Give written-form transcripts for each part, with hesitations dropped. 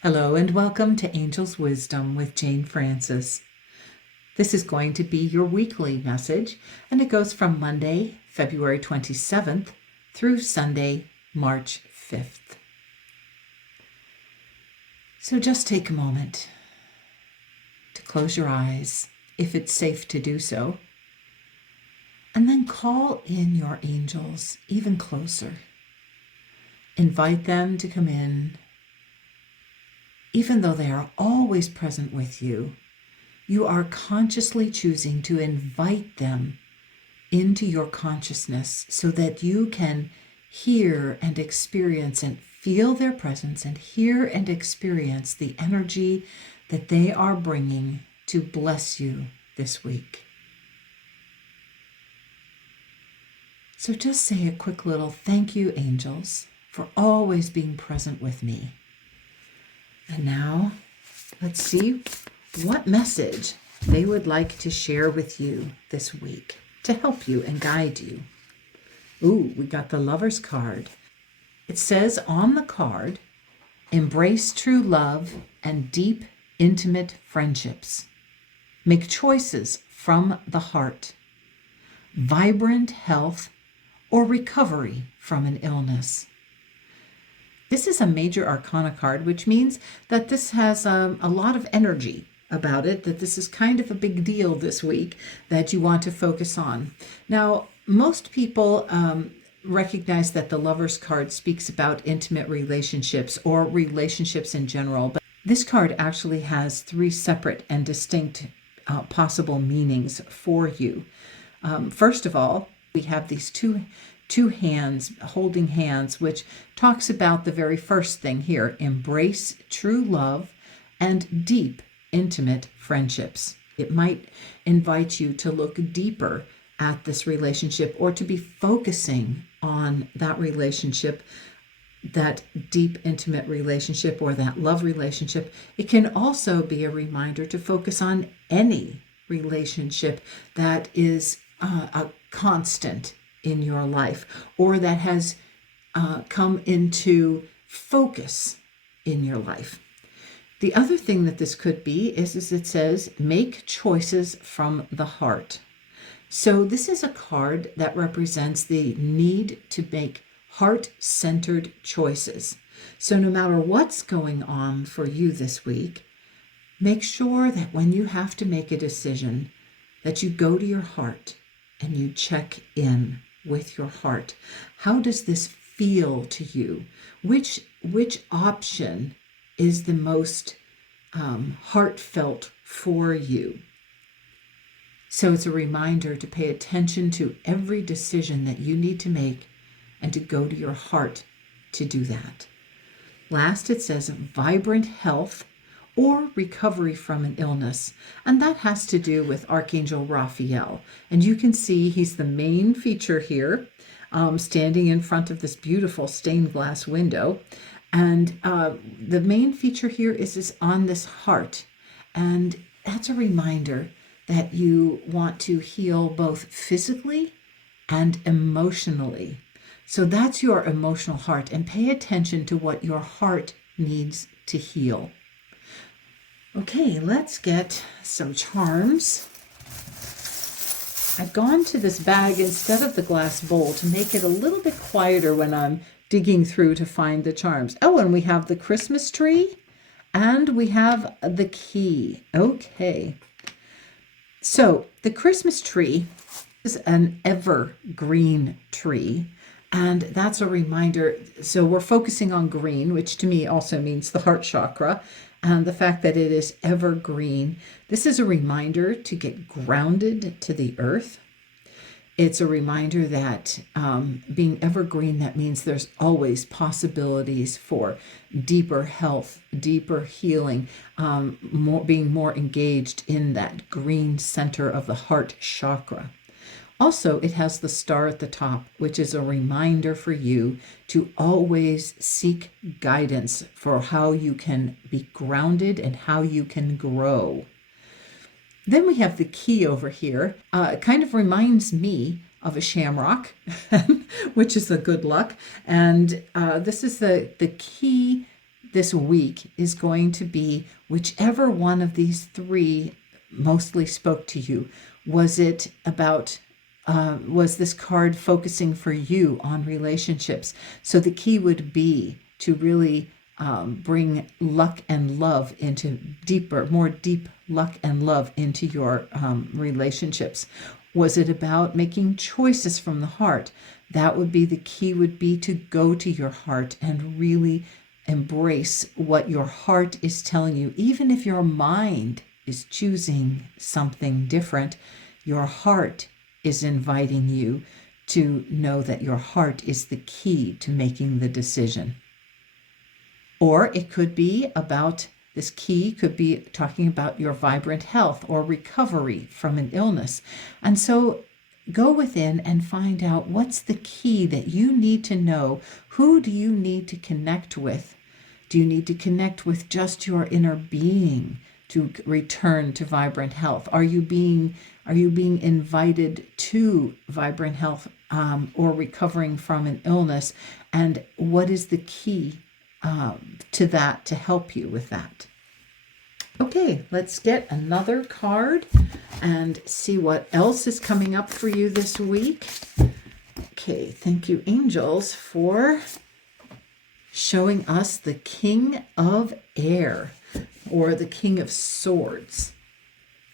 Hello and welcome to Angel's Wisdom with Jane Francis. This is going to be your weekly message, and it goes from Monday, February 27th through Sunday, March 5th. So just take a moment to close your eyes, if it's safe to do so, and then call in your angels even closer. Invite them to come in. Even though they are always present with you, you are consciously choosing to invite them into your consciousness so that you can hear and experience and feel their presence and hear and experience the energy that they are bringing to bless you this week. So just say a quick little thank you, angels, for always being present with me. And now, let's see what message they would like to share with you this week to help you and guide you. Ooh, we got the Lovers card. It says on the card, embrace true love and deep, intimate friendships. Make choices from the heart. Vibrant health or recovery from an illness. This is a major arcana card, which means that this has a lot of energy about it, that this is kind of a big deal this week that you want to focus on. Now, most people recognize that the Lovers card speaks about intimate relationships or relationships in general, but this card actually has three separate and distinct possible meanings for you. First of all, we have these two hands holding hands, which talks about the very first thing here: embrace true love and deep, intimate friendships. It might invite you to look deeper at this relationship or to be focusing on that relationship, that deep, intimate relationship or that love relationship. It can also be a reminder to focus on any relationship that is a constant in your life, or that has come into focus in your life. The other thing that this could be is it says, make choices from the heart. So this is a card that represents the need to make heart-centered choices. So no matter what's going on for you this week, make sure that when you have to make a decision, that you go to your heart and you check in with your heart. How does this feel to you? Which option is the most heartfelt for you? So it's a reminder to pay attention to every decision that you need to make and to go to your heart to do that. Last, it says vibrant health or recovery from an illness. And that has to do with Archangel Raphael. And you can see he's the main feature here, standing in front of this beautiful stained glass window. And the main feature here is on this heart. And that's a reminder that you want to heal both physically and emotionally. So that's your emotional heart. And pay attention to what your heart needs to heal. Okay, let's get some charms. I've gone to this bag instead of the glass bowl to make it a little bit quieter when I'm digging through to find the charms. Oh, and we have the Christmas tree and we have the key. Okay. So the Christmas tree is an evergreen tree. And that's a reminder. So we're focusing on green, which to me also means the heart chakra. And the fact that it is evergreen. This is a reminder to get grounded to the earth. It's a reminder that being evergreen, that means there's always possibilities for deeper health, deeper healing, being more engaged in that green center of the heart chakra. Also, it has the star at the top, which is a reminder for you to always seek guidance for how you can be grounded and how you can grow. Then we have the key over here. It kind of reminds me of a shamrock, which is a good luck. And this is the key this week is going to be whichever one of these three mostly spoke to you. Was it about, was this card focusing for you on relationships? So the key would be to really bring luck and love into more deep luck and love into your relationships. Was it about making choices from the heart? That would be the key, would be to go to your heart and really embrace what your heart is telling you. Even if your mind is choosing something different, your heart is inviting you to know that your heart is the key to making the decision. Or it could be about, this key could be talking about your vibrant health or recovery from an illness. And so go within and find out what's the key that you need to know. Who do you need to connect with? Do you need to connect with just your inner being to return to vibrant health? Are you being invited to vibrant health or recovering from an illness? And what is the key to that, to help you with that? Okay, let's get another card and see what else is coming up for you this week. Okay, thank you, angels, for showing us the King of Air, or the King of Swords.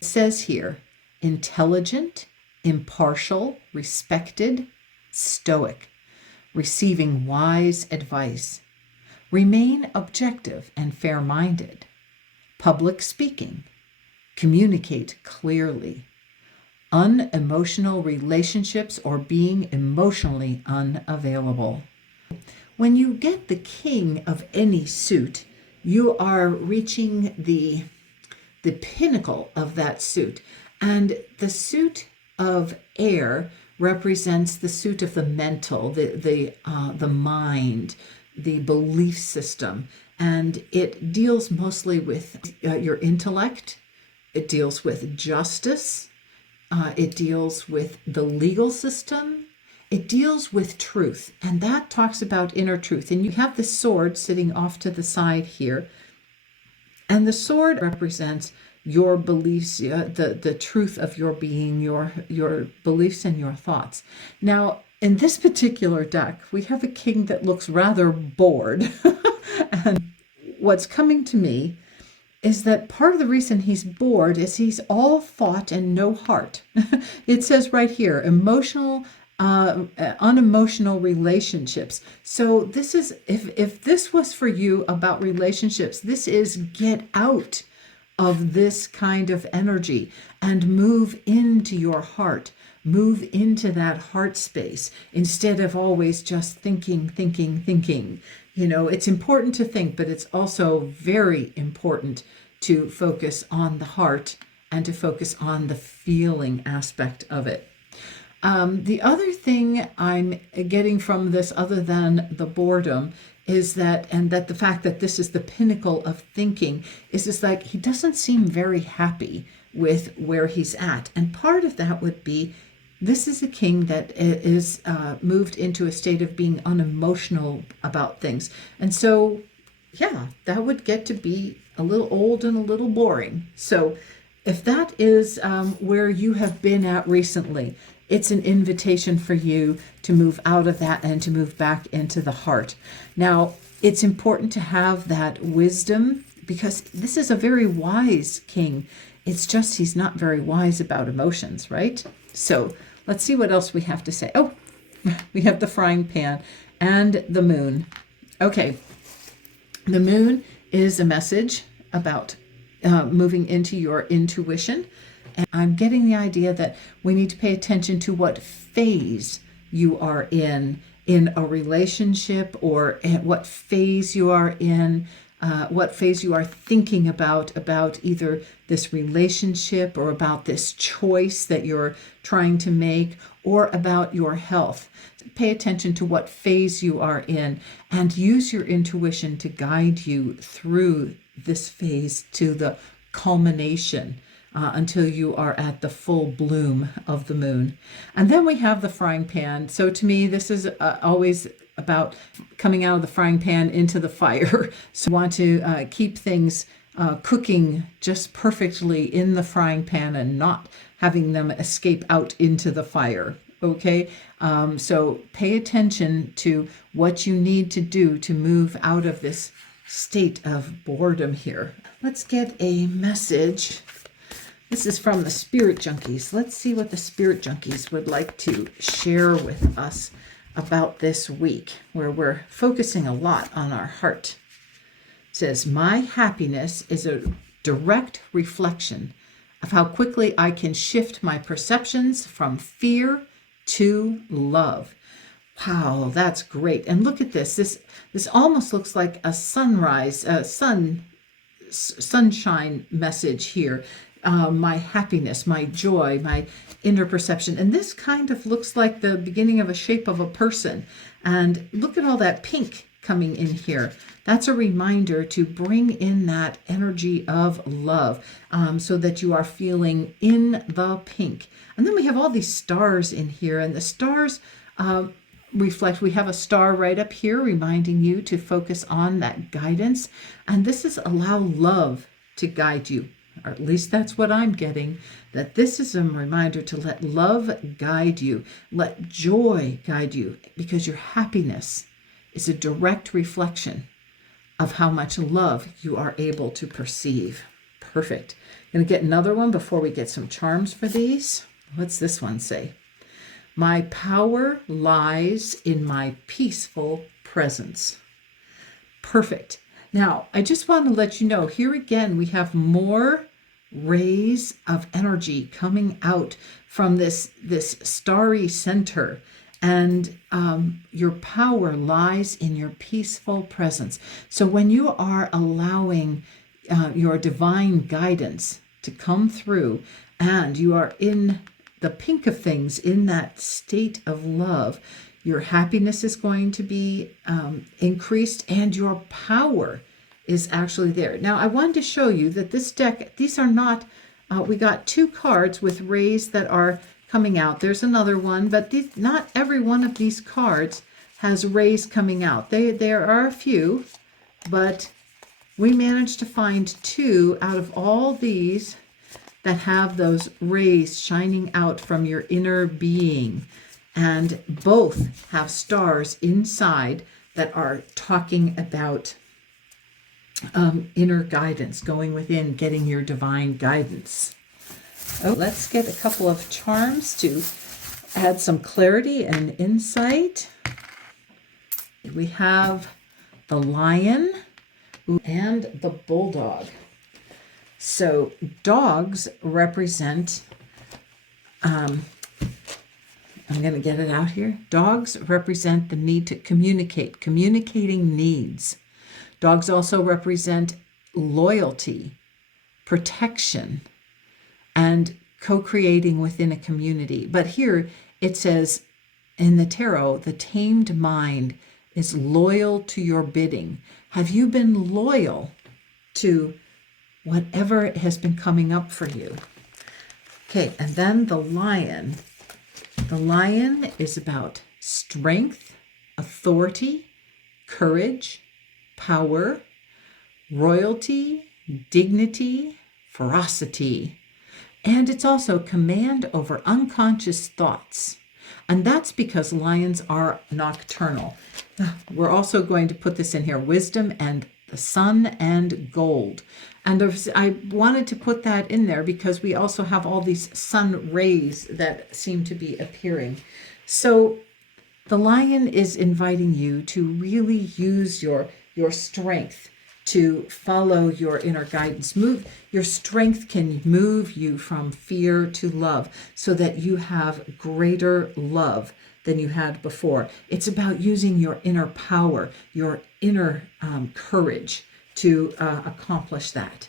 It says here, intelligent, impartial, respected, stoic, receiving wise advice. Remain objective and fair-minded. Public speaking. Communicate clearly. Unemotional relationships or being emotionally unavailable. When you get the king of any suit, you are reaching the pinnacle of that suit. And the suit of air represents the suit of the mental, the mind, the belief system, and it deals mostly with your intellect. It deals with justice. It deals with the legal system. It deals with truth, and that talks about inner truth. And you have the sword sitting off to the side here, and the sword represents your beliefs, the truth of your being, your beliefs and your thoughts. Now, in this particular deck, we have a king that looks rather bored. And what's coming to me is that part of the reason he's bored is he's all thought and no heart. It says right here, unemotional relationships. So this is, if this was for you about relationships, this is get out of this kind of energy and move into your heart. Move into that heart space instead of always just thinking. You know, it's important to think, but it's also very important to focus on the heart and to focus on the feeling aspect of it. The other thing I'm getting from this, other than the boredom, is that, and that the fact that this is the pinnacle of thinking, is like he doesn't seem very happy with where he's at. And part of that would be, this is a king that is moved into a state of being unemotional about things. And so, yeah, that would get to be a little old and a little boring. So if that is where you have been at recently, it's an invitation for you to move out of that and to move back into the heart. Now, it's important to have that wisdom, because this is a very wise king. It's just he's not very wise about emotions, right? So let's see what else we have to say. Oh, we have the frying pan and the moon. Okay, the moon is a message about moving into your intuition. And I'm getting the idea that we need to pay attention to what phase you are in a relationship, or what phase you are in, what phase you are thinking about either this relationship or about this choice that you're trying to make, or about your health. Pay attention to what phase you are in and use your intuition to guide you through this phase to the culmination until you are at the full bloom of the moon. And then we have the frying pan. So to me, this is always about coming out of the frying pan into the fire. So you want to keep things cooking just perfectly in the frying pan and not having them escape out into the fire. Okay, so pay attention to what you need to do to move out of this state of boredom here. Let's get a message. This is from the Spirit Junkies. Let's see what the Spirit Junkies would like to share with us about this week, where we're focusing a lot on our heart. It says, my happiness is a direct reflection of how quickly I can shift my perceptions from fear to love. Wow, that's great. And look at this. This almost looks like a sunrise, sunshine message here. My happiness, my joy, my inner perception. And this kind of looks like the beginning of a shape of a person. And look at all that pink coming in here. That's a reminder to bring in that energy of love, so that you are feeling in the pink. And then we have all these stars in here, and the stars reflect. We have a star right up here reminding you to focus on that guidance. And this is allow love to guide you. Or at least that's what I'm getting, that this is a reminder to let love guide you, let joy guide you, because your happiness is a direct reflection of how much love you are able to perceive. Perfect. I'm going to get another one before we get some charms for these. What's this one say? My power lies in my peaceful presence. Perfect. Now, I just want to let you know, here again, we have more rays of energy coming out from this starry center. And your power lies in your peaceful presence. So when you are allowing your divine guidance to come through, and you are in the pink of things, in that state of love, your happiness is going to be increased, and your power is actually there. Now, I wanted to show you that this deck, these are not, we got 2 cards with rays that are coming out. There's another one, but not every one of these cards has rays coming out. There are a few, but we managed to find 2 out of all these that have those rays shining out from your inner being. And both have stars inside that are talking about inner guidance, going within, getting your divine guidance. Oh, let's get a couple of charms to add some clarity and insight. We have the lion and the bulldog. So dogs represent, I'm going to get it out here. Dogs represent the need to communicate, communicating needs. Dogs also represent loyalty, protection, and co-creating within a community. But here it says in the tarot, the tamed mind is loyal to your bidding. Have you been loyal to whatever has been coming up for you? Okay, and then the lion. The lion is about strength, authority, courage, power, royalty, dignity, ferocity. And it's also command over unconscious thoughts. And that's because lions are nocturnal. We're also going to put this in here, wisdom and the sun and gold. And I wanted to put that in there because we also have all these sun rays that seem to be appearing. So the lion is inviting you to really use your strength to follow your inner guidance. Your strength can move you from fear to love so that you have greater love than you had before. It's about using your inner power, your inner courage to accomplish that.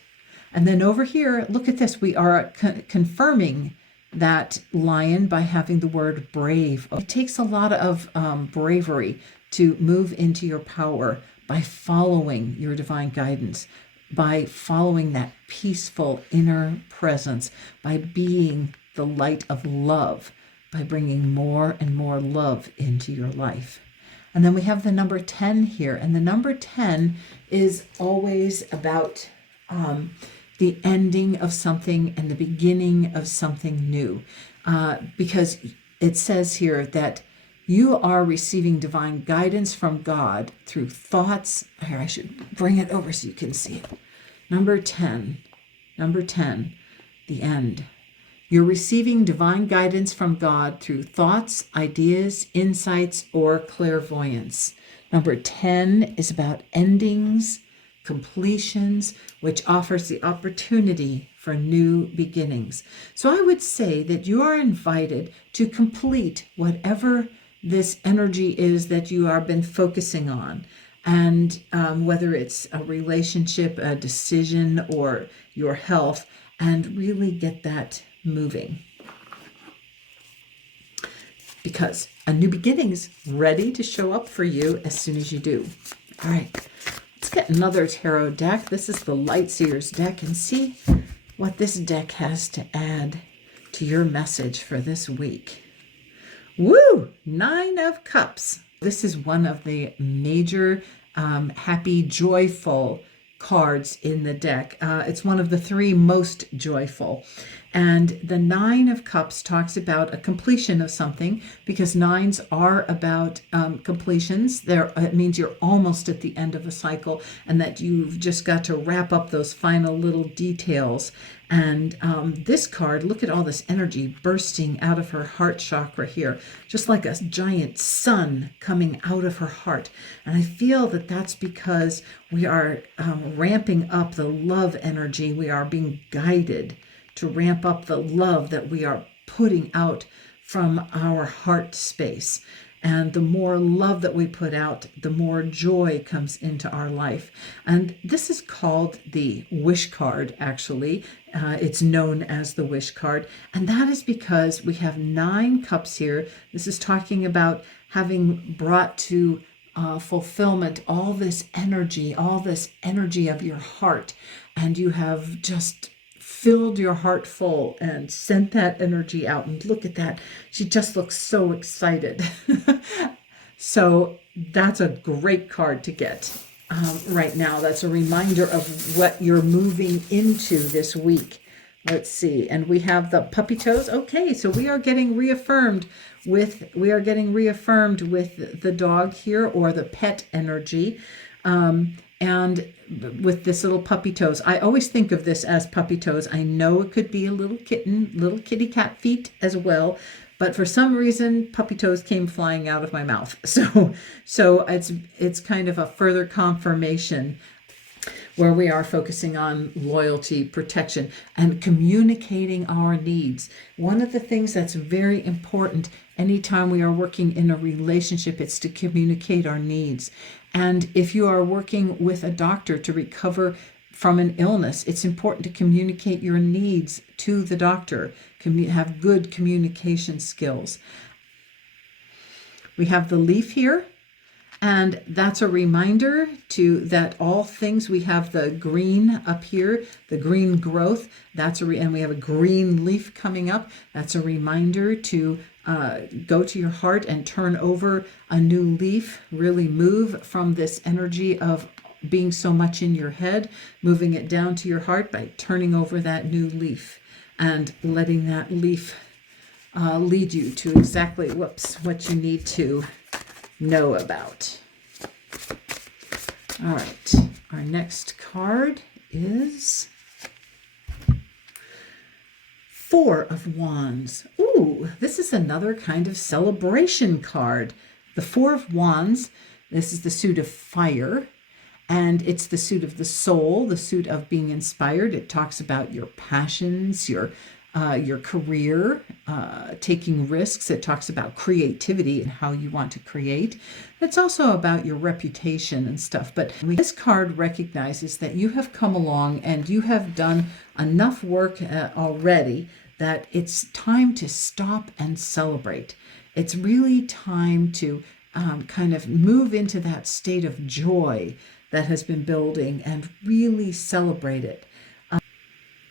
And then over here, look at this. We are confirming that lion by having the word brave. It takes a lot of bravery to move into your power by following your divine guidance. by following that peaceful inner presence, by being the light of love, by bringing more and more love into your life. And then we have the number 10 here. And the number 10 is always about the ending of something and the beginning of something new. Because it says here that you are receiving divine guidance from God through thoughts. Here, I should bring it over so you can see it. Number 10, the end. You're receiving divine guidance from God through thoughts, ideas, insights, or clairvoyance. Number 10 is about endings, completions, which offers the opportunity for new beginnings. So I would say that you are invited to complete whatever this energy is that you have been focusing on. And whether it's a relationship, a decision, or your health, and really get that moving. Because a new beginning is ready to show up for you as soon as you do. All right, let's get another tarot deck. This is the Lightseers deck, and see what this deck has to add to your message for this week. Woo! 9 of Cups. This is one of the major happy, joyful cards in the deck. It's one of the 3 most joyful. And the 9 of Cups talks about a completion of something, because 9s are about completions. It means you're almost at the end of a cycle, and that you've just got to wrap up those final little details. And this card, look at all this energy bursting out of her heart chakra here, just like a giant sun coming out of her heart. And I feel that that's because we are ramping up the love energy. We are being guided to ramp up the love that we are putting out from our heart space. And the more love that we put out, the more joy comes into our life. And this is called the wish card, actually. It's known as the wish card. And that is because we have 9 cups here. This is talking about having brought to fulfillment all this energy of your heart. And you have just filled your heart full and sent that energy out. And look at that. She just looks so excited. So that's a great card to get right now. That's a reminder of what you're moving into this week. Let's see. And we have the puppy toes. Okay, so we are getting reaffirmed with the dog here, or the pet energy. And with this little puppy toes, I always think of this as puppy toes. I know it could be a little kitten, little kitty cat feet as well, but for some reason, puppy toes came flying out of my mouth. So it's kind of a further confirmation where we are focusing on loyalty, protection, and communicating our needs. One of the things that's very important anytime we are working in a relationship, it's to communicate our needs. And if you are working with a doctor to recover from an illness, it's important to communicate your needs to the doctor, have good communication skills. We have the leaf here. And that's a reminder that all things, we have the green up here, the green growth, and we have a green leaf coming up. That's a reminder to go to your heart and turn over a new leaf, really move from this energy of being so much in your head, moving it down to your heart by turning over that new leaf and letting that leaf lead you to exactly what you need to know about. All right, our next card is 4 of Wands. Ooh, this is another kind of celebration card. The 4 of Wands, this is the suit of fire, and it's the suit of the soul, the suit of being inspired. It talks about your passions, your career, taking risks. It talks about creativity and how you want to create. It's also about your reputation and stuff. But this card recognizes that you have come along and you have done enough work already that it's time to stop and celebrate. It's really time to kind of move into that state of joy that has been building and really celebrate it.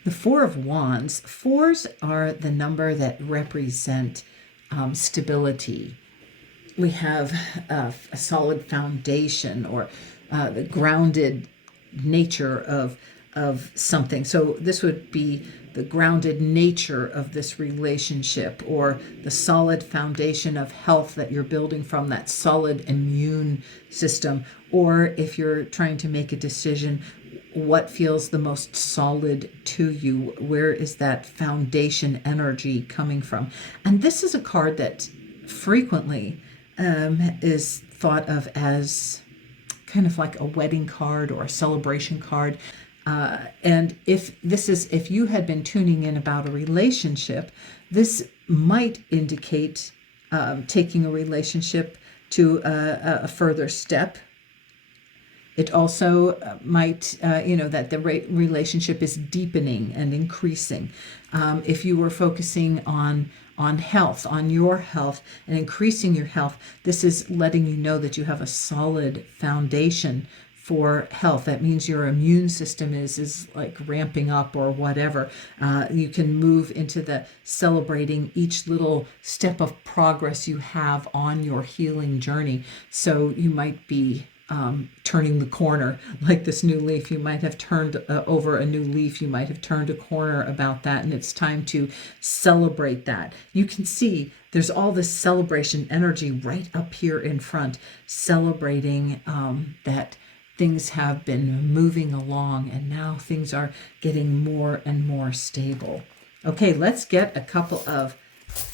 The Four of Wands. Fours are the number that represent stability. We have a solid foundation, or the grounded nature of something. So this would be the grounded nature of this relationship, or the solid foundation of health that you're building from, that solid immune system. Or if you're trying to make a decision, what feels the most solid to you? Where is that foundation energy coming from? And this is a card that frequently is thought of as kind of like a wedding card or a celebration card. And if you had been tuning in about a relationship, this might indicate taking a relationship to a further step. It also might, that the relationship is deepening and increasing. If you were focusing on health, on your health, and increasing your health, this is letting you know that you have a solid foundation for health. That means your immune system is like ramping up or whatever. You can move into the celebrating each little step of progress you have on your healing journey. So you might be turning the corner, like this new leaf. You might have turned over a new leaf. You might have turned a corner about that, and it's time to celebrate that. You can see there's all this celebration energy right up here in front, celebrating that things have been moving along, and now things are getting more and more stable. Okay, let's get a couple of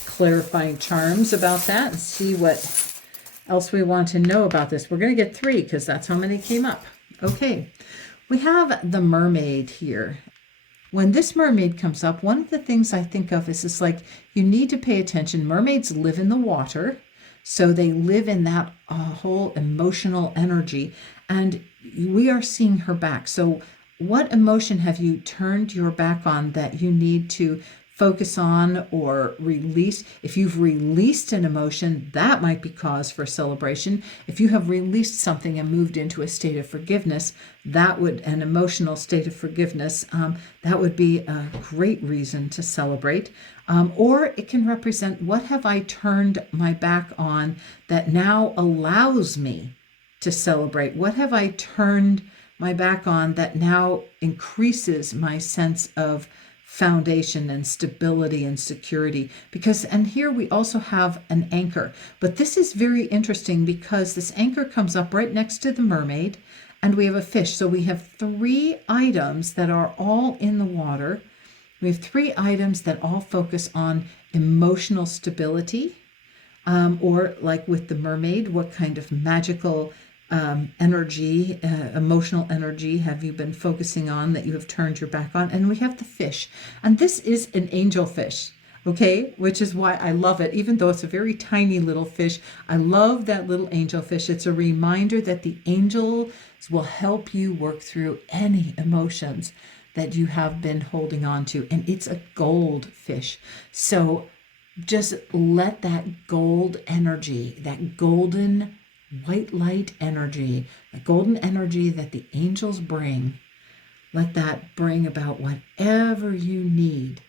clarifying charms about that and see what else we want to know about this. We're going to get 3 because that's how many came up. Okay, we have the mermaid here. When this mermaid comes up, one of the things I think of is it's like you need to pay attention. Mermaids live in the water, so they live in that whole emotional energy, and we are seeing her back. So what emotion have you turned your back on that you need to focus on or release? If you've released an emotion, that might be cause for celebration. If you have released something and moved into a state of forgiveness, an emotional state of forgiveness, that would be a great reason to celebrate. Or it can represent, what have I turned my back on that now allows me to celebrate? What have I turned my back on that now increases my sense of foundation and stability and security? And here we also have an anchor, but this is very interesting because this anchor comes up right next to the mermaid, and we have a fish. So we have 3 items that are all in the water. We have 3 items that all focus on emotional stability, or like with the mermaid, what kind of magical energy, emotional energy have you been focusing on that you have turned your back on? And we have the fish, and this is an angel fish, okay, which is why I love it. Even though it's a very tiny little fish, I love that little angel fish. It's a reminder that the angels will help you work through any emotions that you have been holding on to, and it's a gold fish. So just let that gold energy, that golden white light energy, the golden energy that the angels bring, let that bring about whatever you need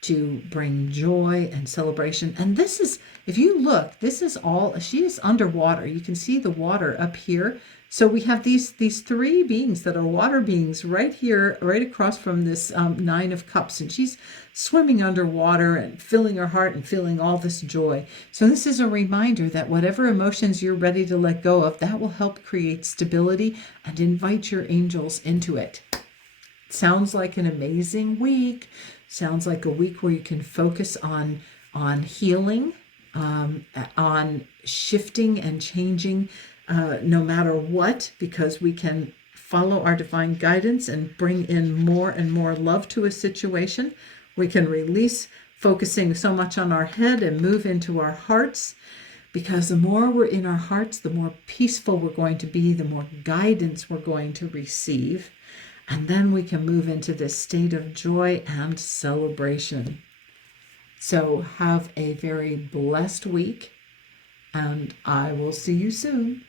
to bring joy and celebration. And this is, if you look, this is all, she is underwater. You can see the water up here. So we have these 3 beings that are water beings right here, right across from this 9 of Cups. And she's swimming underwater and filling her heart and feeling all this joy. So this is a reminder that whatever emotions you're ready to let go of, that will help create stability and invite your angels into it. Sounds like an amazing week. Sounds like a week where you can focus on healing, on shifting and changing no matter what, because we can follow our divine guidance and bring in more and more love to a situation. We can release focusing so much on our head and move into our hearts, because the more we're in our hearts, the more peaceful we're going to be, the more guidance we're going to receive. And then we can move into this state of joy and celebration. So have a very blessed week, and I will see you soon.